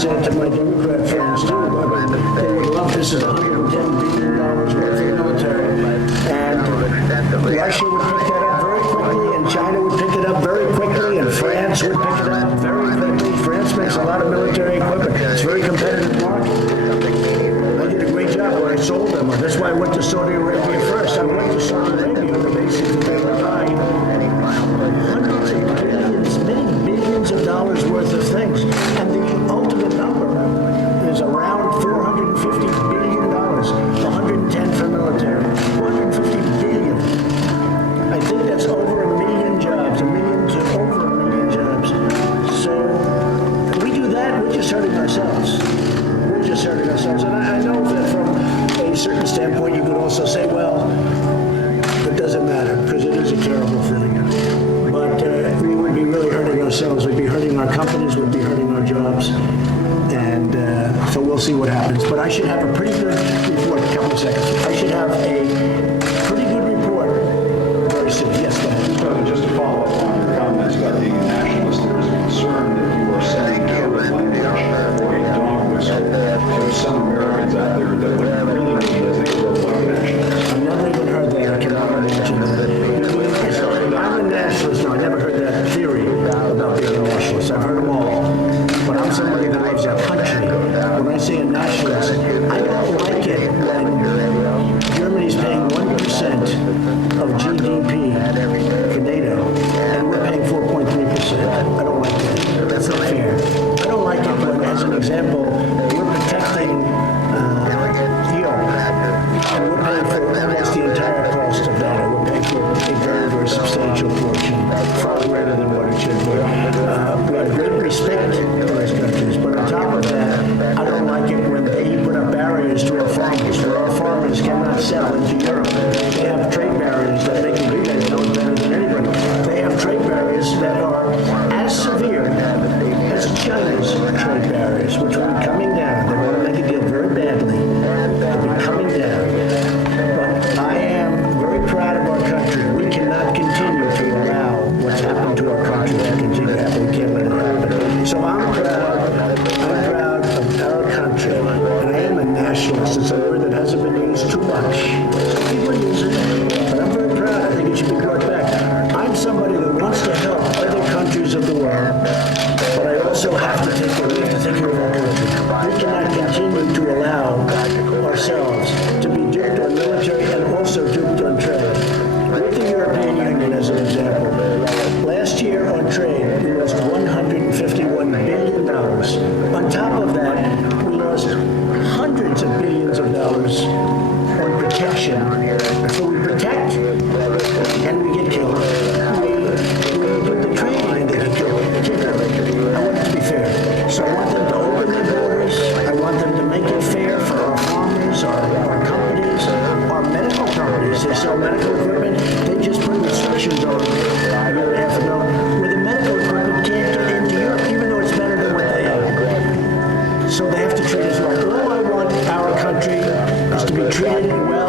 said to my Democrat friends too, they would love this as $110 billion worth of military. And Russia would pick that up very quickly, and China would pick it up very quickly, and France would pick it up very quickly. France makes a lot of military equipment. It's a very competitive market. I did a great job when I sold them. That's why I went to Saudi Arabia first. I went to Saudi Arabia on the basis that they were buying hundreds of billions, many billions of dollars worth of things. And the ultimate number is around $450 billion, 110 for military, 450 billion. I think that's over 1 million jobs, 1 million to over 1 million jobs. So if we do that, we're just hurting ourselves. We're just hurting ourselves. And I know that from a certain standpoint, you could also say, well, it doesn't matter, because it is a terrible thing. But we would be really hurting ourselves. We'd be hurting our companies. We'd be hurting our jobs. And so we'll see what happens. But I should have a pretty good report. A couple of seconds. I should have a pretty good report very soon. Yes, go ahead. Just to follow up on your comments about being a nationalist, there is a concern that you are sending code language or a dog whistle to some Americans out there that would really mean as they grow like nationalists. I've never even heard that. I cannot imagine that. I'm a nationalist. No, I never heard that theory about being a nationalist. I've heard them all. But I'm somebody that loves our country. When I say a nationalist, I don't like it when Germany's paying 1% of GDP for NATO, and we're paying 4.3%. I don't like that. That's not fair. I don't like it when, as an example, we're protecting Europe, and we're paying for almost the entire cost of NATO. We're paying for a very, very substantial portion, far greater than what it should be. We have great respect for those countries, but on top of that, I don't like it when they put up barriers to our farmers, where our farmers cannot sell into Europe. They have trade barriers that make it, you guys know better than anybody. They have trade barriers that are as severe as China's trade barriers, which will be coming down. They want to make it get very badly. They'll be coming down. But I am very proud of our country. We cannot continue to allow what's happened to our country to continue to happen. We can't let it happen. So I'm proud of our country, and I am a nationalist. It's a word that hasn't been used too much. People use it, but I'm very proud. I think it should be brought back. I'm somebody that wants to help other countries of the world, but I also have to take care of our country. We cannot continue to allow ourselves to be duped on military and also duped on trade. With the European Union, as an example, last year on trade, we lost $151 billion. On top of that, we lost hundreds of billions of dollars on protection. So we protect, and we get killed. We put the trade in, and they get killed. I want it to be fair. So I want them to open their borders. I want them to make it fair for our farmers, our companies, our medical companies. They sell medical equipment. They just put restrictions on a year and a half ago where the medical equipment can't get into Europe, even though it's better than what they have. So they have to treat us right. All I want our country is to be treated well.